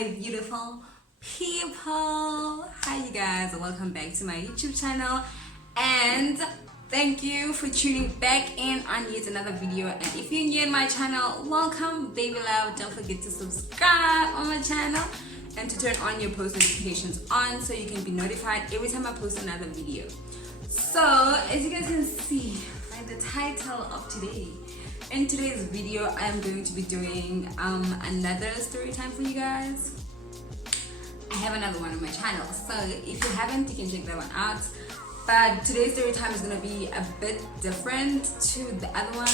my beautiful people. Hi you guys, welcome back to my YouTube channel, and thank you for tuning back in on yet another video. And if you're new in my channel, welcome baby love. Don't forget to subscribe on my channel and to turn on your post notifications on so you can be notified every time I post another video. So as you guys can see by the title of today, in today's video I am going to be doing another story time for you guys. I have another one on my channel, so if you haven't, you can check that one out. But today's story time is going to be a bit different to the other one.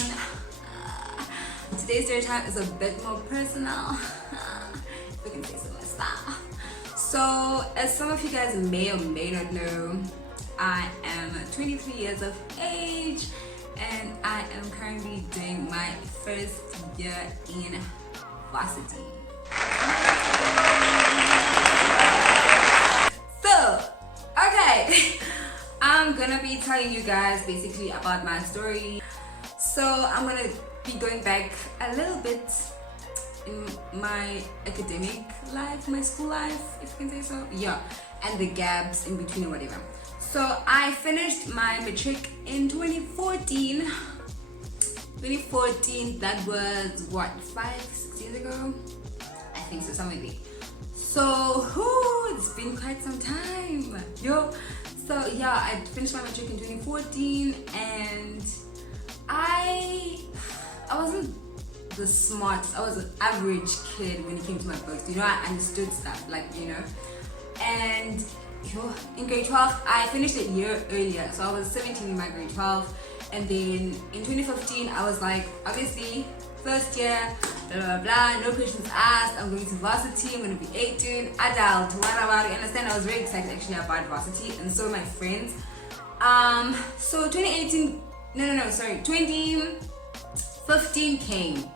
Today's story time is a bit more personal, if we can say so myself. So as some of you guys may or may not know, I am 23 years of age and I am currently doing my first year in varsity. So, okay, I'm gonna be telling you guys basically about my story. So I'm gonna be going back a little bit in my academic life, my school life, if you can say so. Yeah, and the gaps in between or whatever. So I finished my matric in 2014. 2014, that was what, 5-6 years ago? I think so, something like that. So, it's been quite some time. Yo, so yeah, I finished my matric in 2014 and I wasn't the smartest. I was an average kid when it came to my books. You know, I understood stuff, like, you know. And in grade 12, I finished a year earlier. So I was 17 in my grade 12. And then in 2015, I was like, obviously, first year, blah, blah, blah, no questions asked. I'm going to varsity, I'm going to be 18, adult, whatever. You understand? I was very excited actually about varsity, and so my friends. So 2018, sorry, 2015 came.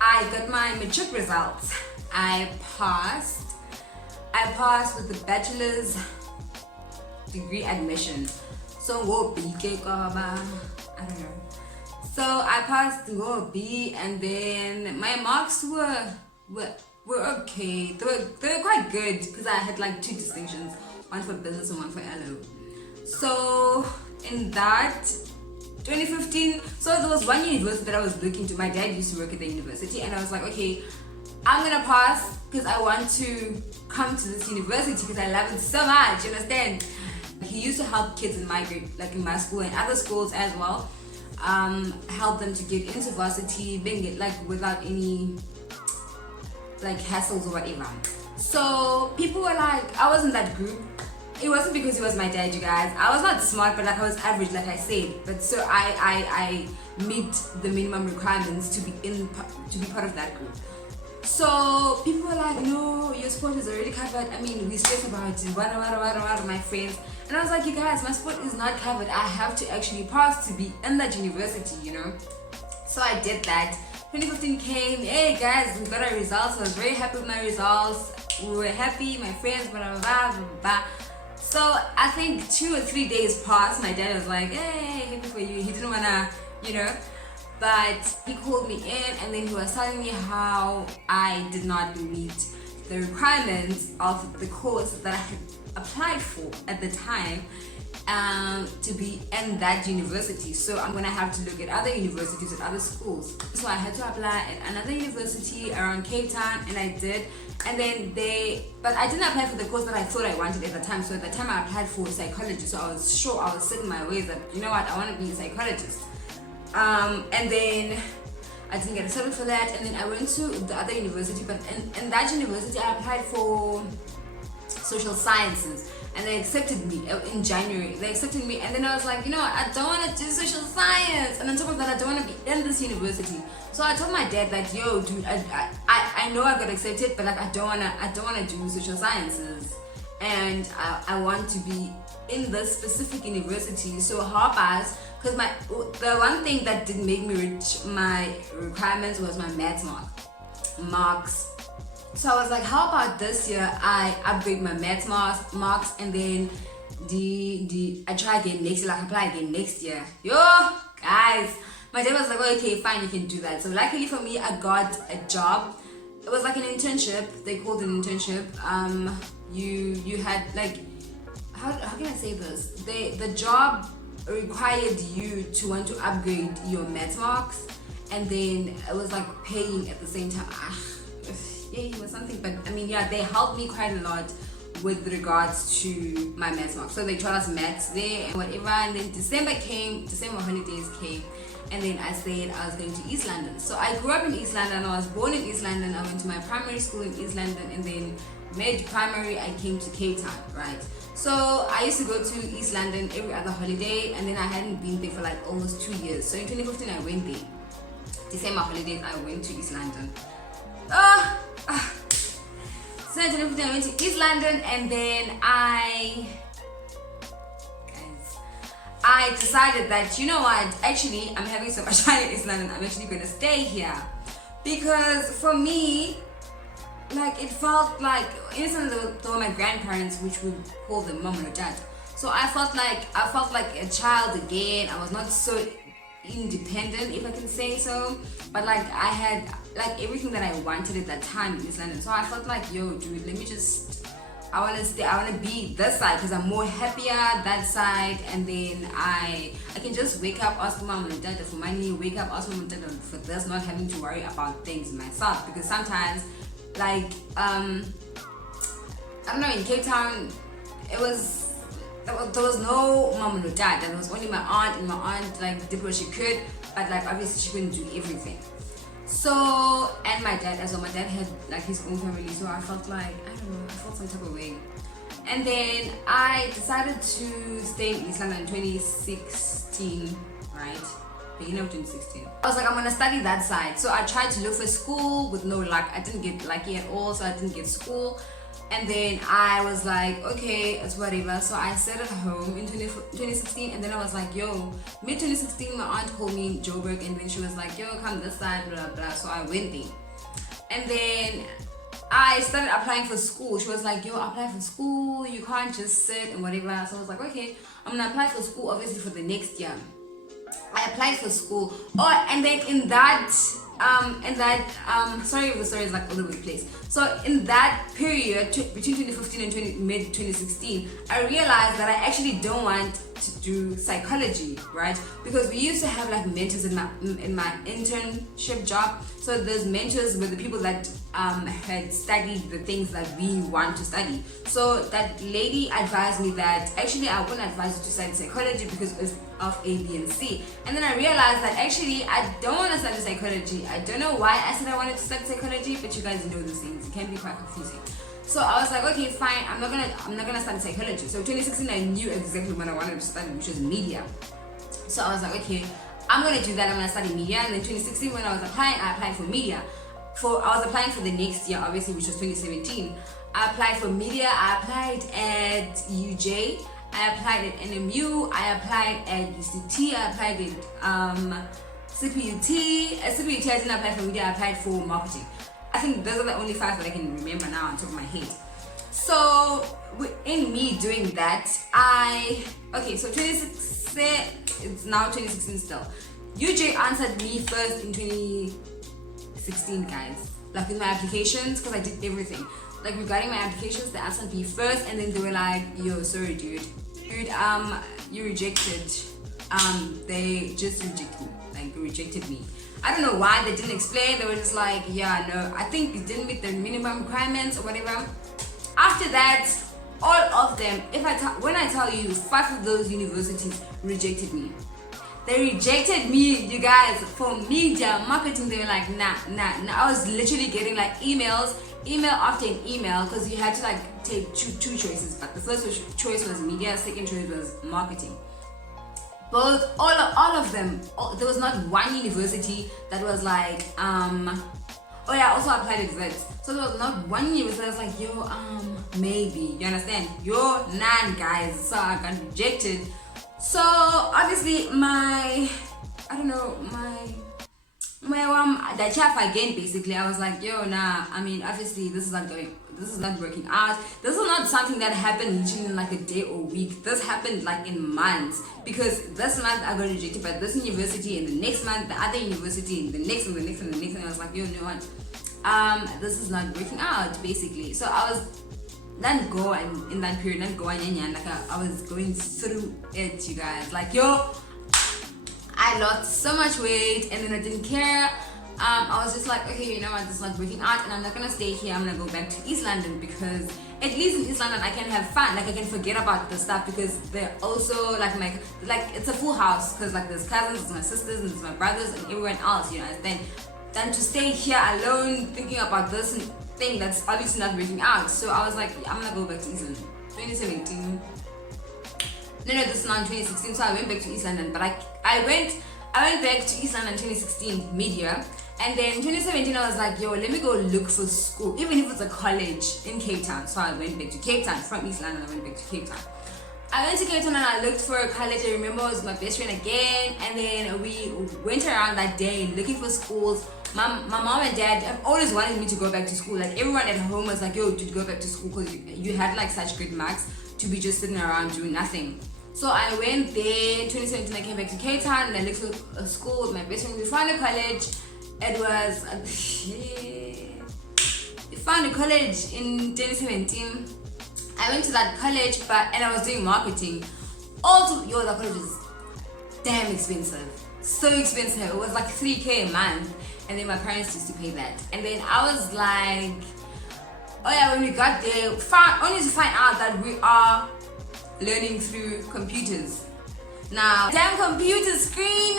I got my matric results. I passed with the bachelor's degree admission. So go B, I don't know. So I passed go B, and then my marks were okay. They were quite good because I had like 2 distinctions, one for business and one for LO. So in that 2015, so there was one university that I was looking to. My dad used to work at the university, and I was like, okay, I'm gonna pass because I want to come to this university because I love it so much, you understand? He used to help kids in my grade, like in my school and other schools as well, help them to get into varsity, being it like without any like hassles or whatever. So people were like, I was in that group. It wasn't because he was my dad, you guys. I was not smart, but like I was average, like I said. But so I meet the minimum requirements to be part of that group. So people were like, no, your sport is already covered. I mean, we stress about it, what, my friends. And I was like, you guys, my sport is not covered. I have to actually pass to be in that university, you know. So I did that. 2015 came, hey guys, we got our results. I was very happy with my results. We were happy, my friends, blah, blah, blah, blah. So I think 2 or 3 days passed. My dad was like, hey, happy for you. He didn't wanna, you know. But he called me in, and then he was telling me how I did not meet the requirements of the course that I had applied for at the time to be in that university. So I'm gonna have to look at other universities and other schools. So I had to apply at another university around Cape Town, and I did. And then but I didn't apply for the course that I thought I wanted at the time. So at the time I applied for psychology. So I was sure, I was set in my ways that, you know what, I want to be a psychologist. And then I didn't get accepted for that, and then I went to the other university, but in that university I applied for social sciences, and they accepted me in January. They accepted me, and then I was like, you know what, I don't want to do social science, and on top of that I don't want to be in this university. So I told my dad that, yo dude, I know I got accepted, but like I don't wanna do social sciences, and I want to be in this specific university. So how about, because the one thing that didn't make me reach my requirements was my maths marks. So I was like, how about this year I upgrade my maths marks, and then I try again next year, like apply again next year. Yo guys, my dad was like, oh, okay fine, you can do that. So luckily for me, I got a job it was like an internship. They called it an internship. You had like, how can I say this? The job required you to want to upgrade your math marks, and then it was like paying at the same time. Yeah, it was something, but I mean, yeah, they helped me quite a lot with regards to my math marks. So they taught us maths there and whatever, and then December holidays came, and then I said I was going to East London. So I grew up in East London, I was born in East London, I went to my primary school in East London, and then mid-primary I came to Cape Town, right? So I used to go to East London every other holiday, and then I hadn't been there for like almost 2 years. So in 2015 I went there. December holidays I went to East London. So in 2015 I went to East London, and then I decided that, you know what, actually I'm having so much fun in East London, I'm actually going to stay here. Because for me, like, it felt like, innocently they were my grandparents, which we call them mom and dad. So I felt like a child again. I was not so independent, if I can say so, but like I had like everything that I wanted at that time in East London. So I felt like, yo dude, I want to stay, I want to be this side because I'm more happier that side, and then I can just wake up, ask mom and dad for money, wake up, ask mom and dad for this, not having to worry about things myself. Because sometimes, like, I don't know, in Cape Town, there was no mom or dad. There was only my aunt, and my aunt like did what she could, but like obviously she couldn't do everything. So, and my dad as well. My dad had like his own family, so I felt like, I don't know, I felt some type of way. And then I decided to stay in East London in 2016, right? Beginning of 2016. I was like, I'm gonna study that side. So I tried to look for school with no luck. I didn't get lucky at all, so I didn't get school. And then I was like, okay, it's whatever. So I stayed at home in 2016, and then I was like, yo, mid 2016, my aunt called me in Joburg, and then she was like, yo, come this side, blah blah. So I went there, and then I started applying for school. She was like, yo, apply for school, you can't just sit and whatever. So I was like, okay, I'm gonna apply for school, obviously for the next year. I applied for school. Oh, and then in that sorry if the story is like all over the place. So in that period between 2015 and mid 2016, I realized that I actually don't want to do psychology, right? Because we used to have like mentors in my internship job. So those mentors were the people that had studied the things that we want to study. So that lady advised me that actually I wouldn't advise you to study psychology because it's of A, B, and C. And then I realized that actually I don't want to study psychology. I don't know why I said I wanted to study psychology, but you guys know these things. It can be quite confusing. So I was like, okay, fine, I'm not gonna study psychology. So 2016 I knew exactly what I wanted to study, which was media. So I was like, okay, I'm gonna do that, I'm gonna study media. And then 2016 when I was applying, I applied for media. I was applying for the next year, obviously, which was 2017. I applied for media, I applied at UJ, I applied at NMU, I applied at UCT, I applied at CPUT. At CPUT I didn't apply for media, I applied for marketing. I think those are the only 5 that I can remember now on top of my head. So in me doing that, so 2016, it's now 2016 still. UJ answered me first in 2016, guys. Like with my applications, because I did everything. Like regarding my applications, they answered me first, and then they were like, yo, sorry dude, you rejected. They just rejected me. I don't know why, they didn't explain. They were just like, yeah, no, I think you didn't meet the minimum requirements or whatever. After that, all of them, when I tell you, 5 of those universities rejected me. They rejected me, you guys, for media marketing. They were like, nah. I was literally getting like email after an email, because you had to like take two choices. But the first choice was media, second choice was marketing. All of them, there was not one university that was like, oh yeah, I also applied at Vets. So there was not one university that was like, yo, maybe, you understand? Yo, none, guys. So I got rejected. So obviously the chaff again, basically, I was like, yo, nah, I mean, obviously this is not working out. This is not something that happened literally in like a day or week. This happened like in months, because this month I got rejected by this university, and the next month the other university, and the next one, and I was like, yo, you know what, this is not working out, basically. So I was then go and in that period, then go and like I was going through it, you guys. Like, yo, I lost so much weight and then I didn't care. I was just like, okay, you know what, this is not working out and I'm not gonna stay here. I'm gonna go back to East London, because at least in East London I can have fun. Like, I can forget about the stuff, because they're also like it's a full house, because like there's cousins, there's my sisters, and there's my brothers and everyone else, you know. Then to stay here alone thinking about this thing that's obviously not working out. So I was like, I'm gonna go back to East London. 2017. No, this is now in 2016. So I went back to East London, but I went back to East London in 2016 mid-year, and then in 2017 I was like, yo, let me go look for school, even if it's a college in Cape Town. So I went back to Cape Town from East London. I went back to Cape Town. I went to Cape Town and I looked for a college. I remember it was my best friend again, and then we went around that day looking for schools. My mom and dad have always wanted me to go back to school. Like, everyone at home was like, yo, dude, go back to school, because you had like such good marks to be just sitting around doing nothing. So I went there. 2017 I came back to Cape Town and I looked for a school with my best friend. We found a college. It was we found a college in 2017. I went to that college, and I was doing marketing. Also, yo, that college is damn expensive. So expensive. It was like 3K a month, and then my parents used to pay that. And then I was like, oh yeah, when we got there, only to find out that we are learning through computers. Now, damn computer screen,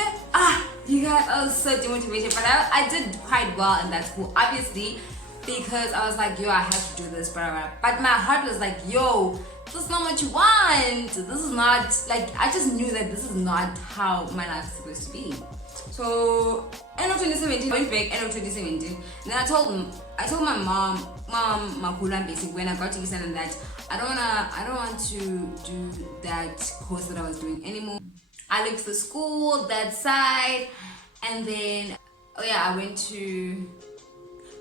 you guys, I was so demotivated, but I did quite well in that school, obviously, because I was like, yo, I have to do this, but my heart was like, yo, this is not what you want. This is not, like, I just knew that this is not how my life is supposed to be. So end of 2017, I went back end of 2017, and then I told my mom, Makula, basically, when I got to East London, that I don't want to do that course that I was doing anymore. I looked for school that side, and then I went to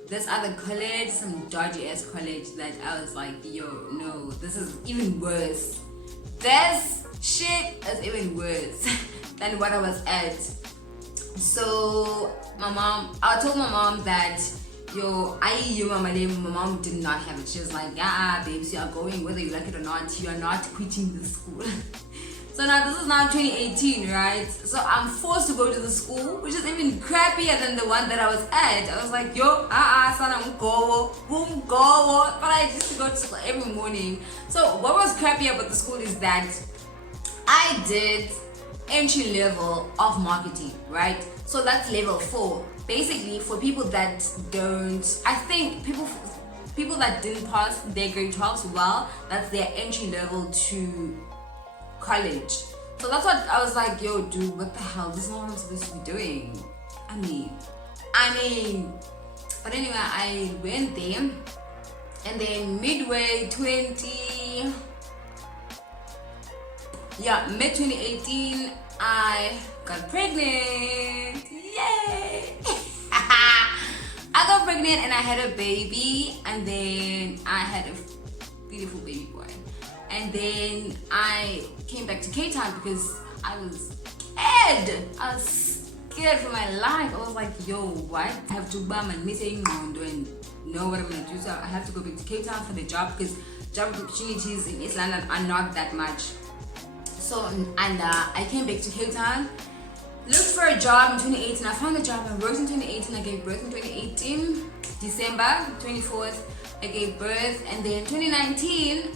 this other college, some dodgy ass college, that I was like, yo, no, this is even worse. This shit is even worse than what I was at. So I told my mom that, yo, my mom did not have it. She was like, yeah, babes, you are going whether you like it or not. You are not quitting the school. So now this is now 2018, right? So I'm forced to go to the school, which is even crappier than the one that I was at. I was like, yo, son, I'm go. But I used to go to school every morning. So what was crappy about the school is that I did entry level of marketing, right? So that's level 4. Basically, for people that don't, I think people that didn't pass their grade 12s well, that's their entry level to college. So that's what I was like, yo, dude, what the hell? This is not what I'm supposed to be doing. I mean, but anyway, I went there, and then mid 2018, I got pregnant. Yay! I got pregnant and I had a baby, and then I had a beautiful baby boy. And then I came back to Cape Town because I was scared. I was scared for my life. I was like, yo, what? I have to bum and missing and know what I'm gonna do. So I have to go back to Cape Town for the job, because job opportunities in East London are not that much. So, I came back to Cape Town, looked for a job in 2018. I found a job. I worked in 2018. I gave birth in 2018, December 24th. I gave birth, and then 2019,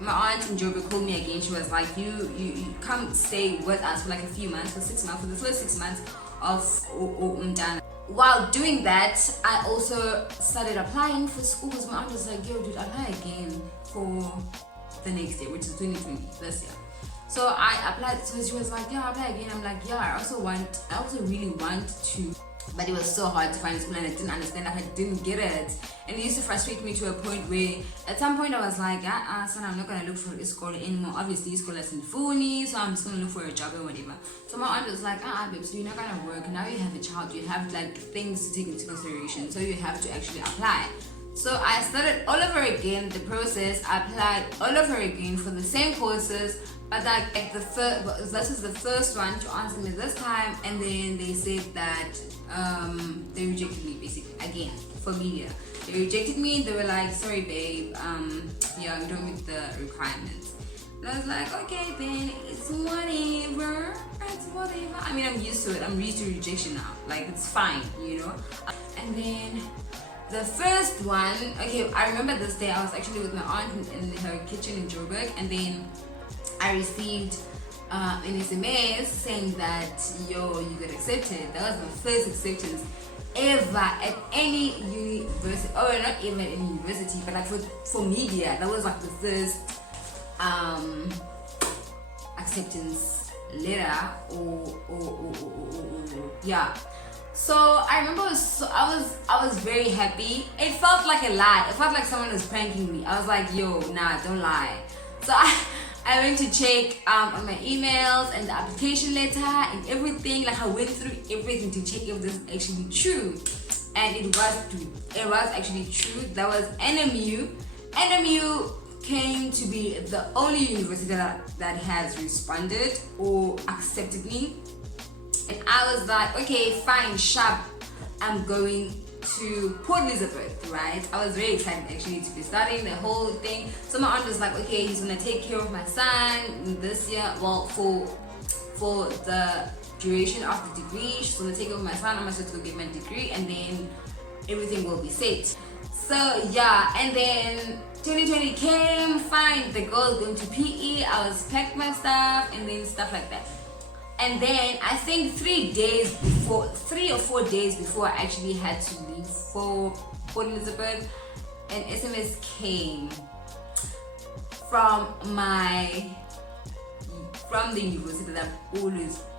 my aunt in Joburg called me again. She was like, you come stay with us for like a few months, for 6 months, for the first 6 months of Umdana. While doing that, I also started applying for schools. My aunt was like, yo, dude, apply again for the next year, which is 2020, this year. So I applied. So she was like, yeah, apply again. I'm like, yeah, I also really want to, but it was so hard to find school, and I didn't understand, like, I didn't get it, and it used to frustrate me to a point where at some point I was like, son, I'm not gonna look for a school anymore. Obviously school is in Funi, so I'm just gonna look for a job or whatever. So my aunt was like, babe, so you're not gonna work, now you have a child, you have like things to take into consideration, so you have to actually apply. So I started all over again the process. I applied all over again for the same courses, but like this is the first one to answer me this time, and then they said that they rejected me basically again. again for media. They rejected me. They were like, sorry babe, yeah, you don't meet the requirements. And I was like, okay then, it's whatever. I mean, I'm used to it. I'm used to rejection now. Like, it's fine, you know. And then the first one, okay, I remember this day. I was actually with my aunt in her kitchen in Joburg, and then I received an SMS saying that, yo, you got accepted. That was my first acceptance ever at any university, or not even at any university, but like for media. That was like the first acceptance letter, or yeah. So I remember I was very happy. It felt like a lie. It felt like someone was pranking me. I was like, yo, nah, don't lie. So I went to check on my emails and the application letter and everything. Like, I went through everything to check if this is actually true, and it was actually true. That was NMU. NMU came to be the only university that has responded or accepted me. And I was like, okay, fine, sharp, I'm going to Port Elizabeth, right? I was very excited actually to be starting the whole thing. So my aunt was like, okay, he's gonna take care of my son this year. Well, for the duration of the degree, she's gonna take care of my son. I'm gonna go get my degree, and then everything will be set. So yeah, and then 2020 came, fine, the girl going to PE, I was packed my stuff, and then stuff like that. And then I think 3 or 4 days before I actually had to leave for Port Elizabeth, an SMS came from the university that I've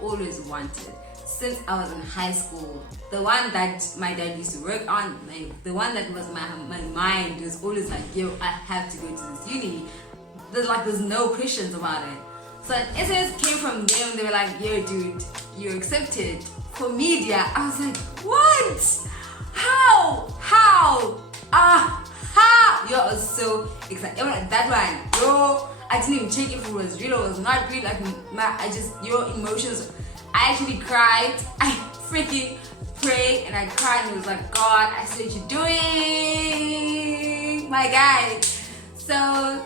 always wanted since I was in high school. The one that my dad used to work on, the one that was my mind was always like, yo, I have to go to this uni. There's no questions about it. So an SMS came from them. They were like, yo dude, you're accepted for media. I was like, what? How? How? Yo, I was so excited. Even that one, yo, I didn't even check if it was real or was not real. Like, your emotions. I actually cried. I freaking prayed and I cried and it was like, God, I see what you're doing, my guy. So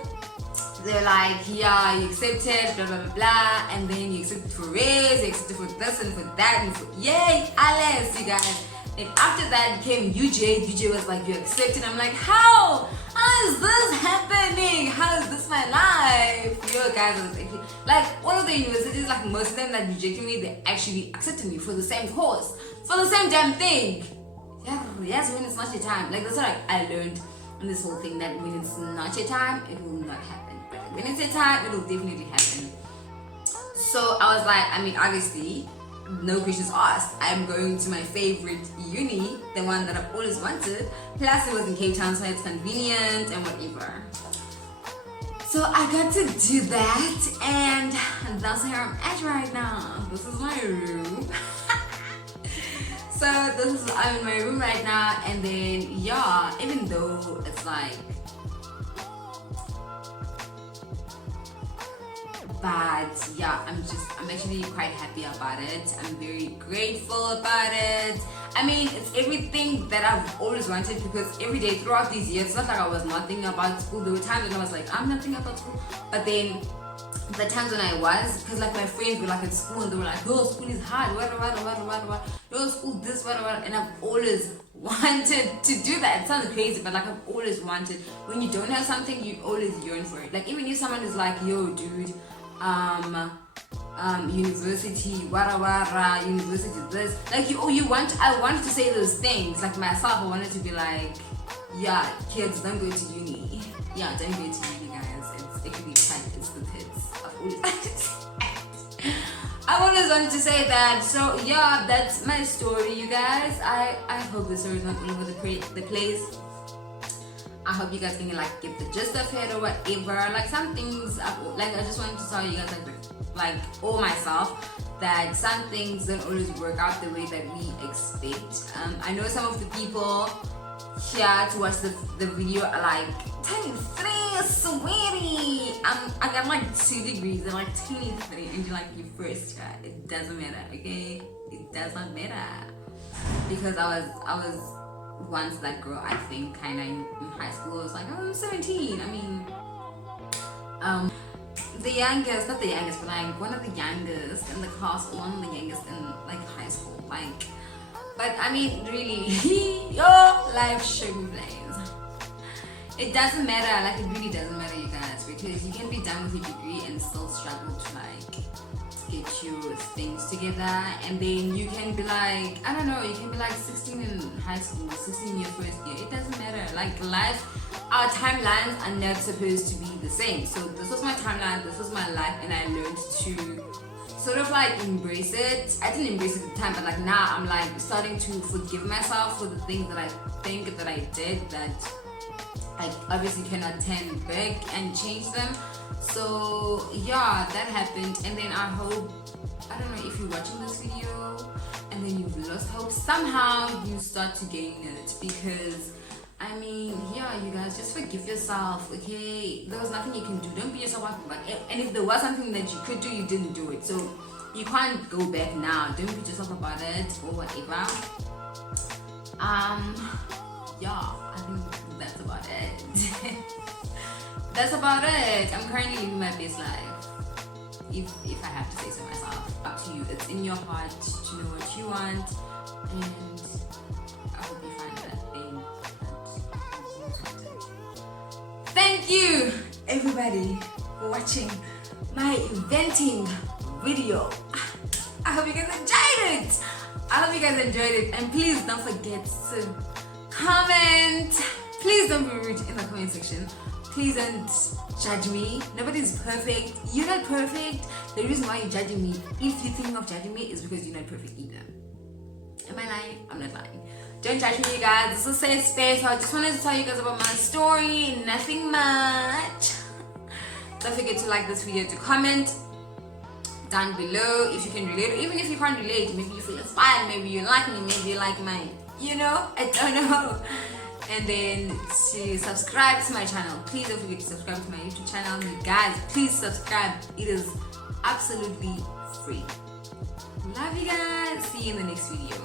they're like, yeah, you accepted, blah blah blah blah, and then you accepted for raise, you accepted for this and for that, and for yay, Alice, you guys. And after that came UJ. UJ was like, you're accepted. I'm like, how is this happening? How is this my life? Yo guys, I was like all of the universities, like most of them that rejected me, they actually accepted me for the same course, for the same damn thing. Yeah, yes, when it's not your time. Like, that's what I learned in this whole thing, that when it's not your time, it will not happen. But when it's your time, it will definitely happen. So I was like, I mean, obviously, no questions asked, I'm going to my favorite uni, the one that I've always wanted. Plus it was in Cape Town, so it's convenient and whatever. So I got to do that, and that's where I'm at right now. This is my room. So I'm in my room right now, and then yeah, even though it's like, but yeah, I'm actually quite happy about it. I'm very grateful about it. I mean, it's everything that I've always wanted, because every day throughout these years, it's not like I was not thinking about school. There were times when I was like, I'm not thinking about school, but then the times when I was, because like my friends were like at school and they were like, oh, school is hard, what, oh, school this, what, and I've always wanted to do that. It sounds crazy, but like I've always wanted, when you don't have something, you always yearn for it. Like, even if someone is like, yo dude, university, university this, like I wanted to say those things. Like myself, I wanted to be like, yeah, kids, don't go to uni. Yeah, don't go to uni, guys. It's actually quite, it's the pits. I've always wanted to say that. So yeah, that's my story, you guys. I hope the story is not all over the place. I hope you guys can like get the gist of it or whatever. Like, some things, like I just wanted to tell you guys, like all myself, that some things don't always work out the way that we expect. I know some of the people here to watch the video are like, 23, sweetie. I got like 2 degrees and like 23, and you're like, your first try. It doesn't matter, okay? It doesn't matter, because I was once that girl, I think, kind of in high school was like, oh, I'm 17. I mean, the youngest, not the youngest, but like one of the youngest in the class, one of the youngest in like high school, like. But I mean, really, your life should be blames. It doesn't matter, like it really doesn't matter, you guys, because you can be done with your degree and still struggle to like get your things together, and then you can be like, I don't know, you can be like 16 in high school, 16 in your first year. It doesn't matter. Like life, our timelines are not supposed to be the same. So this was my timeline, this was my life, and I learned to sort of like embrace it. I didn't embrace it at the time, but like now I'm like starting to forgive myself for the things that I think that I did that I obviously cannot turn back and change them. So yeah, that happened, and then I hope, I don't know if you're watching this video and then you've lost hope, somehow you start to gain it, because I mean, yeah, you guys, just forgive yourself, okay? There was nothing you can do. Don't beat yourself up. Like, and if there was something that you could do, you didn't do it. So you can't go back now. Don't beat yourself about it or whatever. Yeah, I think that's about it. That's about it. I'm currently living my best life. If I have to say so myself. Up to you. It's in your heart to know what you want, and I hope you find that thing. Thank you everybody for watching my venting video. I hope you guys enjoyed it. And please don't forget to comment. Please don't be rude in the comment section. Please don't judge me. Nobody's perfect. You're not perfect. The reason why you're judging me, if you think of judging me, is because you're not perfect either. Am I lying? I'm not lying. Don't judge me, you guys. This is a safe space. So I just wanted to tell you guys about my story. Nothing much. Don't forget to like this video, to comment down below if you can relate, or even if you can't relate, maybe you feel inspired, maybe you like me, maybe you like mine, you know, I don't know. And then to subscribe to my channel. Please don't forget to subscribe to my YouTube channel, you guys. Please subscribe. It is absolutely free. Love you guys. See you in the next video.